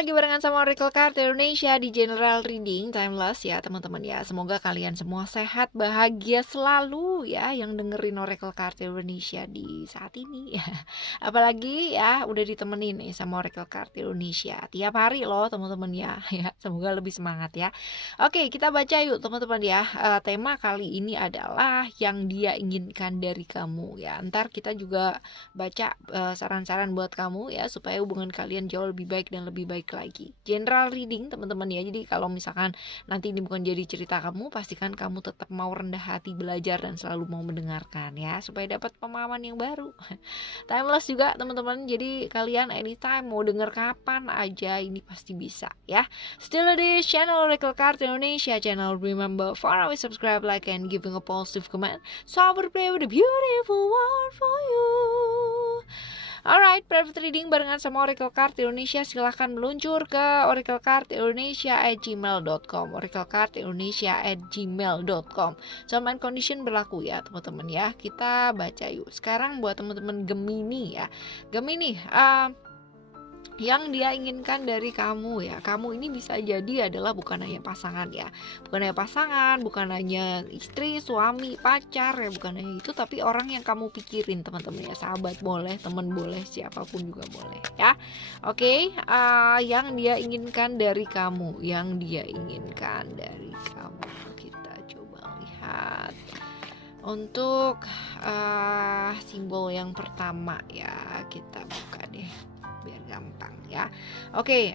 lagi barengan sama Oracle Card Indonesia di General Reading Timeless ya teman-teman ya. Semoga kalian semua sehat, bahagia selalu ya yang dengerin Oracle Card Indonesia di saat ini ya. Apalagi ya udah ditemenin nih sama Oracle Card Indonesia tiap hari loh teman-teman ya. Ya, semoga lebih semangat ya. Oke, kita baca yuk teman-teman ya. Tema kali ini adalah yang dia inginkan dari kamu ya. Ntar kita juga baca saran-saran buat kamu ya supaya hubungan kalian jauh lebih baik dan lebih baik lagi. General reading teman-teman ya. Jadi kalau misalkan nanti ini bukan jadi cerita kamu, pastikan kamu tetap mau rendah hati belajar dan selalu mau mendengarkan ya supaya dapat pemahaman yang baru. Timeless juga teman-teman. Jadi kalian anytime mau denger kapan aja ini pasti bisa ya. Still di channel Oracle Card Indonesia channel. Remember for always subscribe, like and giving a positive comment. So I will play with a beautiful one for you. Alright, private reading barengan sama Oracle Card Indonesia. Silahkan meluncur ke oraclecardindonesia@gmail.com oraclecardindonesia@gmail.com. Terms and condition berlaku ya teman-teman ya. Kita baca yuk. Sekarang buat teman-teman Gemini ya. Gemini, yang dia inginkan dari kamu ya. Kamu ini bisa jadi adalah bukan hanya pasangan ya. Bukan hanya pasangan, bukan hanya istri, suami, pacar ya, bukan hanya itu, tapi orang yang kamu pikirin teman-teman ya. Sahabat boleh, teman boleh, siapapun juga boleh ya. Oke, yang dia inginkan dari kamu, yang dia inginkan dari kamu. Kita coba lihat. Untuk simbol yang pertama ya, kita buka deh biar gampang ya. Oke,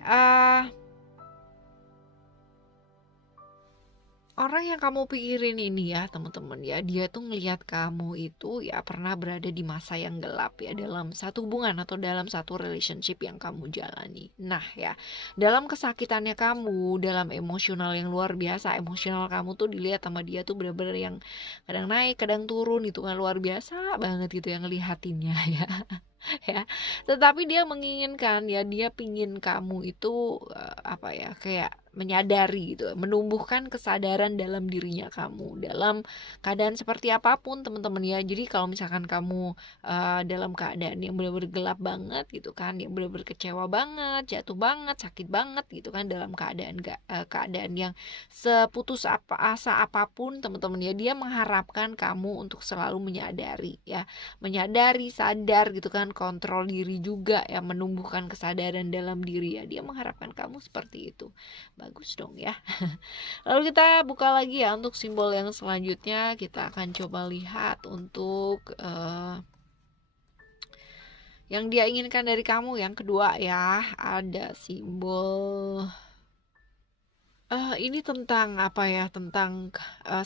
orang yang kamu pikirin ini ya teman-teman ya, dia tuh ngelihat kamu itu ya pernah berada di masa yang gelap ya dalam satu hubungan atau dalam satu relationship yang kamu jalani. Nah ya, dalam kesakitannya kamu, dalam emosional yang luar biasa, emosional kamu tuh dilihat sama dia tuh bener-bener yang kadang naik, kadang turun, itu kan luar biasa banget gitu yang ngelihatinnya ya. Ya, tetapi dia menginginkan ya, dia pingin kamu itu apa ya, kayak menyadari gitu, menumbuhkan kesadaran dalam dirinya kamu dalam keadaan seperti apapun teman-teman ya. Jadi kalau misalkan kamu dalam keadaan yang benar-benar gelap banget gitu kan, yang benar-benar kecewa banget, jatuh banget, sakit banget gitu kan, dalam keadaan yang seputus asa apapun teman-teman ya, dia mengharapkan kamu untuk selalu menyadari ya, menyadari, sadar gitu kan, kontrol diri juga ya, menumbuhkan kesadaran dalam diri ya. Dia mengharapkan kamu seperti itu. Bagus dong ya. Lalu kita buka lagi ya untuk simbol yang selanjutnya. Kita akan coba lihat untuk yang dia inginkan dari kamu yang kedua ya. Ada simbol ini tentang apa ya, tentang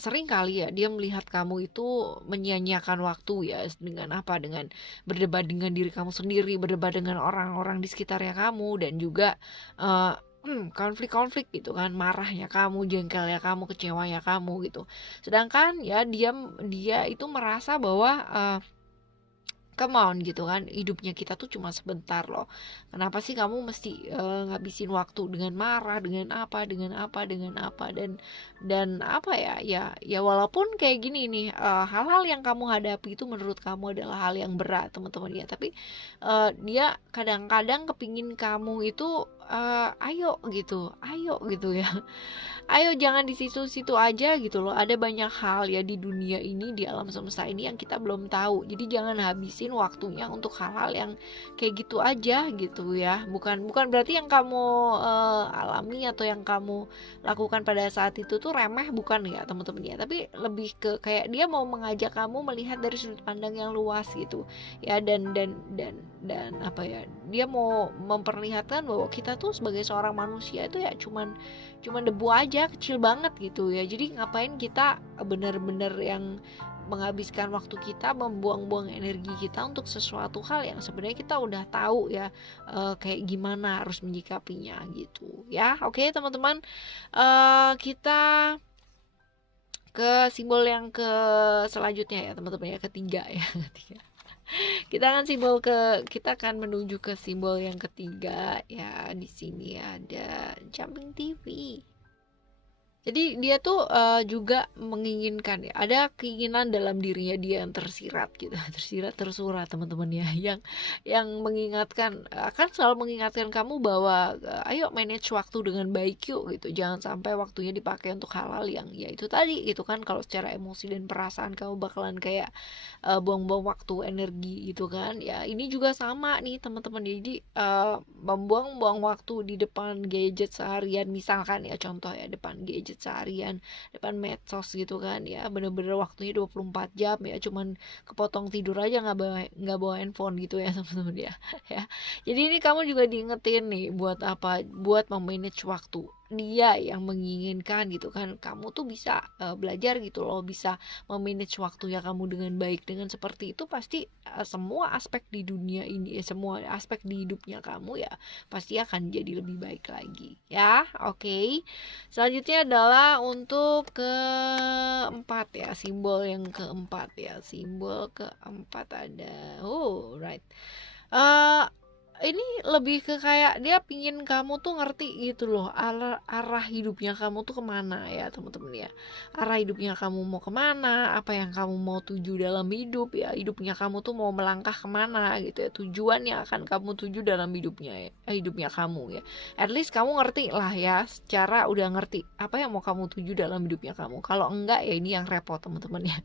sering kali ya dia melihat kamu itu menyia-nyiakan waktu ya, dengan apa, dengan berdebat dengan diri kamu sendiri, berdebat dengan orang-orang di sekitarnya kamu, dan juga konflik-konflik gitu kan, marahnya kamu, jengkelnya kamu, kecewanya kamu gitu. Sedangkan ya dia itu merasa bahwa come on gitu kan, hidupnya kita tuh cuma sebentar loh. Kenapa sih kamu mesti ngabisin waktu dengan marah, dengan apa dan apa ya walaupun kayak gini nih, hal-hal yang kamu hadapi itu menurut kamu adalah hal yang berat teman-teman ya, tapi dia kadang-kadang kepingin kamu itu ayo gitu ya. Ayo jangan di situ-situ aja gitu loh. Ada banyak hal ya di dunia ini, di alam semesta ini yang kita belum tahu. Jadi jangan habisin waktunya untuk hal-hal yang kayak gitu aja gitu ya. Bukan berarti yang kamu alami atau yang kamu lakukan pada saat itu tuh remeh, bukan ya teman-teman ya. Tapi lebih ke kayak dia mau mengajak kamu melihat dari sudut pandang yang luas gitu. Ya, dan apa ya? Dia mau memperlihatkan bahwa kita tuh sebagai seorang manusia itu ya cuman debu aja, kecil banget gitu ya. Jadi ngapain kita bener-bener yang menghabiskan waktu kita, membuang-buang energi kita untuk sesuatu hal yang sebenarnya kita udah tahu ya kayak gimana harus menyikapinya gitu ya. Oke teman-teman, kita ke simbol yang ke selanjutnya ya teman-teman ya, ketiga ya. Ketiga. Kita akan menuju ke simbol yang ketiga ya. Di sini ada jumping TV. Jadi dia tuh juga menginginkan ya, ada keinginan dalam dirinya dia yang tersirat gitu, tersirat tersurat teman-teman ya, yang mengingatkan, akan selalu mengingatkan kamu bahwa ayo manage waktu dengan baik yuk gitu, jangan sampai waktunya dipakai untuk hal-hal yang ya itu tadi gitu kan. Kalau secara emosi dan perasaan kamu bakalan kayak buang-buang waktu, energi gitu kan. Ya ini juga sama nih teman-teman. Jadi membuang-buang waktu di depan gadget seharian, misalkan ya contoh ya, depan gadget seharian, depan medsos gitu kan ya, bener-bener waktunya 24 jam ya, cuman kepotong tidur aja nggak bawa handphone gitu ya teman-teman ya. Ya, jadi ini kamu juga diingetin nih buat apa, buat memanage waktu. Dia yang menginginkan gitu kan kamu tuh bisa belajar gitu loh, bisa memanage waktu ya kamu dengan baik. Dengan seperti itu pasti semua aspek di dunia ini, semua aspek di hidupnya kamu ya pasti akan jadi lebih baik lagi ya. Oke. Selanjutnya adalah untuk keempat ya, simbol yang keempat ya. Simbol keempat ada, oh right, eh ini lebih ke kayak dia pingin kamu tuh ngerti gitu loh, arah hidupnya kamu tuh kemana ya teman-teman ya. Arah hidupnya kamu mau kemana, apa yang kamu mau tuju dalam hidup ya, hidupnya kamu tuh mau melangkah kemana gitu ya, tujuan yang akan kamu tuju dalam hidupnya ya, hidupnya kamu ya. At least kamu ngerti lah ya, secara udah ngerti apa yang mau kamu tuju dalam hidupnya kamu. Kalau enggak ya ini yang repot teman-teman ya.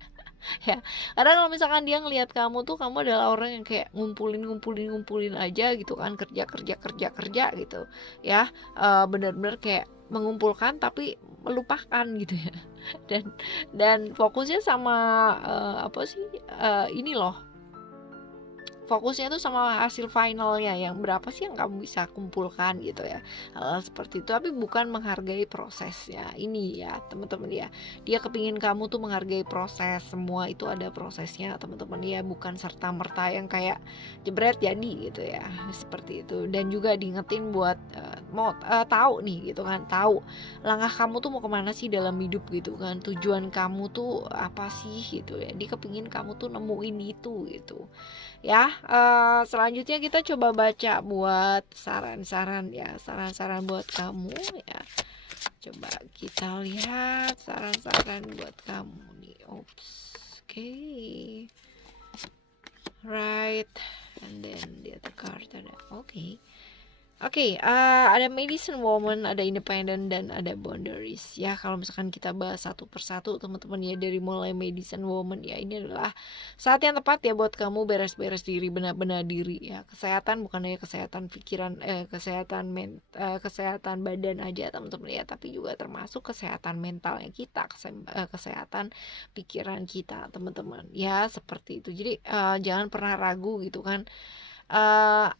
Ya, karena kalau misalkan dia ngelihat kamu tuh kamu adalah orang yang kayak ngumpulin aja gitu kan, kerja gitu ya, benar-benar kayak mengumpulkan tapi melupakan gitu ya. dan fokusnya sama apa sih, ini loh, fokusnya tuh sama hasil finalnya, yang berapa sih yang kamu bisa kumpulkan gitu ya, hal seperti itu, tapi bukan menghargai prosesnya ini ya teman-teman ya. Dia kepingin kamu tuh menghargai proses, semua itu ada prosesnya teman-teman ya, bukan serta merta yang kayak jebret jadi gitu ya, seperti itu. Dan juga diingetin buat mau tahu nih gitu kan, tahu langkah kamu tuh mau kemana sih dalam hidup gitu kan, tujuan kamu tuh apa sih gitu ya. Dia kepingin kamu tuh nemuin itu gitu ya. Selanjutnya kita coba baca buat saran-saran ya, saran-saran buat kamu ya. Coba kita lihat saran-saran buat kamu nih. Oops, okay, right, and then the other card ada, okay. Oke, ada medicine woman, ada independent, dan ada boundaries ya. Kalau misalkan kita bahas satu persatu teman-teman ya, dari mulai medicine woman ya, ini adalah saat yang tepat ya buat kamu beres-beres diri, benar-benar diri ya. Kesehatan bukan hanya kesehatan pikiran, kesehatan badan aja teman-teman ya, tapi juga termasuk kesehatan mentalnya kita, kesehatan pikiran kita teman-teman ya, seperti itu. Jadi jangan pernah ragu gitu kan. Uh,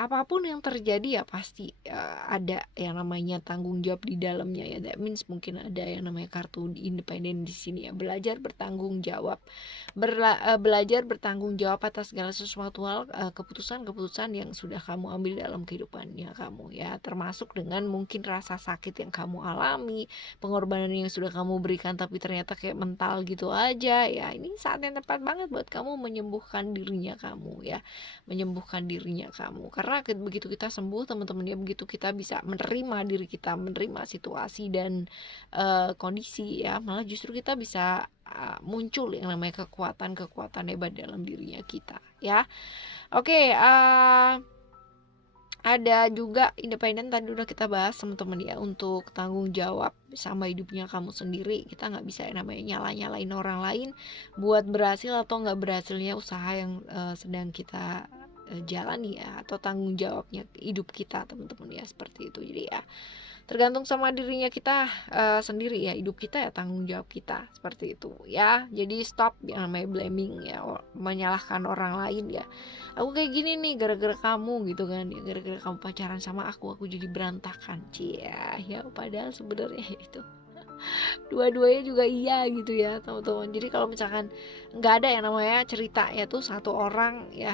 Apapun yang terjadi ya pasti ada yang namanya tanggung jawab di dalamnya ya. That means mungkin ada yang namanya kartu independen di sini ya. Belajar bertanggung jawab, belajar bertanggung jawab atas segala sesuatu hal, keputusan-keputusan yang sudah kamu ambil dalam kehidupannya kamu ya. Termasuk dengan mungkin rasa sakit yang kamu alami, pengorbanan yang sudah kamu berikan tapi ternyata kayak mental gitu aja ya. Ini saat yang tepat banget buat kamu menyembuhkan dirinya kamu ya, menyembuhkan dirinya kamu. Karena begitu kita sembuh teman-teman ya, begitu kita bisa menerima diri kita, menerima situasi dan kondisi ya, malah justru kita bisa muncul yang namanya kekuatan hebat dalam dirinya kita ya. Oke, ada juga independen, tadi udah kita bahas teman-teman ya, untuk tanggung jawab sama hidupnya kamu sendiri. Kita nggak bisa namanya nyalain orang lain buat berhasil atau nggak berhasilnya usaha yang sedang kita jalani ya, atau tanggung jawabnya hidup kita teman-teman ya, seperti itu. Jadi ya tergantung sama dirinya kita sendiri ya, hidup kita ya tanggung jawab kita, seperti itu ya. Jadi stop yang namanya blaming ya, menyalahkan orang lain ya. Aku kayak gini nih gara-gara kamu gitu kan ya, gara-gara kamu pacaran sama aku jadi berantakan cia ya, padahal sebenarnya itu dua-duanya juga iya gitu ya teman-teman. Jadi kalau misalkan nggak ada yang namanya cerita ya tuh satu orang ya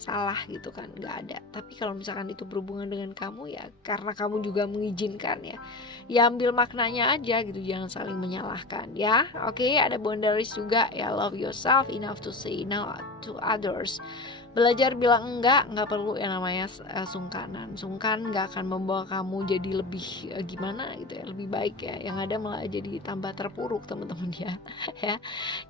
salah gitu kan, nggak ada. Tapi kalau misalkan itu berhubungan dengan kamu ya karena kamu juga mengizinkan ya, ya ambil maknanya aja gitu, jangan saling menyalahkan ya. Oke, ada boundaries juga ya, love yourself enough to say no to others. Belajar bilang nggak perlu yang namanya sungkanan. Sungkan nggak akan membawa kamu jadi lebih gimana gitu ya, lebih baik ya. Yang ada malah jadi tambah terpuruk teman-teman ya. Ya.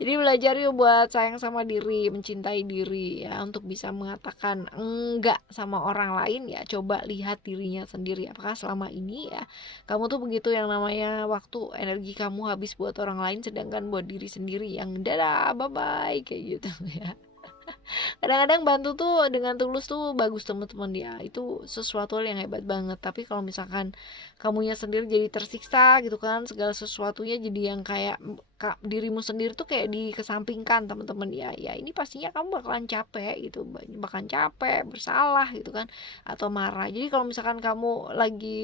Jadi belajar yuk buat sayang sama diri, mencintai diri ya, untuk bisa mengatakan enggak sama orang lain ya. Coba lihat dirinya sendiri, apakah selama ini ya kamu tuh begitu yang namanya waktu energi kamu habis buat orang lain, sedangkan buat diri sendiri yang dadah bye bye kayak gitu ya. Kadang-kadang bantu tuh dengan tulus tuh bagus teman-teman ya, itu sesuatu yang hebat banget. Tapi kalau misalkan kamunya sendiri jadi tersiksa gitu kan, segala sesuatunya jadi yang kayak dirimu sendiri tuh kayak dikesampingkan teman-teman ya, ya ini pastinya kamu bakalan capek gitu, bakalan capek, bersalah gitu kan, atau marah. Jadi kalau misalkan kamu lagi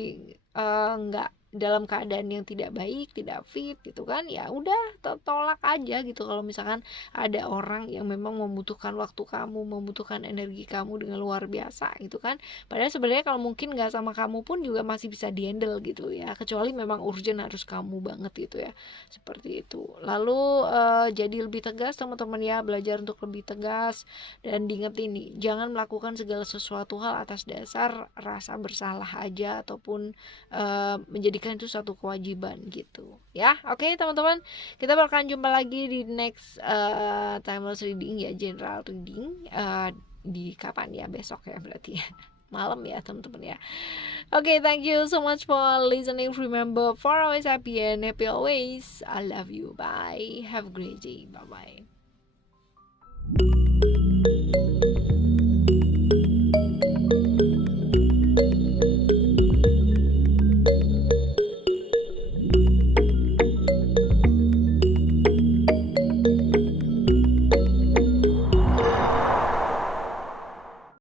nggak dalam keadaan yang tidak baik, tidak fit gitu kan, ya udah tolak aja gitu. Kalau misalkan ada orang yang memang membutuhkan waktu kamu, membutuhkan energi kamu dengan luar biasa gitu kan, padahal sebenarnya kalau mungkin nggak sama kamu pun juga masih bisa dihandle gitu ya, kecuali memang urgent harus kamu banget gitu ya, seperti itu. Lalu jadi lebih tegas teman-teman ya, belajar untuk lebih tegas, dan diingat ini, jangan melakukan segala sesuatu hal atas dasar rasa bersalah aja, ataupun menjadikan itu satu kewajiban gitu ya. Oke teman-teman, kita bakalan jumpa lagi di next timeless reading ya, general reading di kapan ya, besok ya berarti ya, malam ya teman-teman ya. Oke, thank you so much for listening. Remember, for always happy and happy always. I love you. Bye. Have a great day. Bye bye.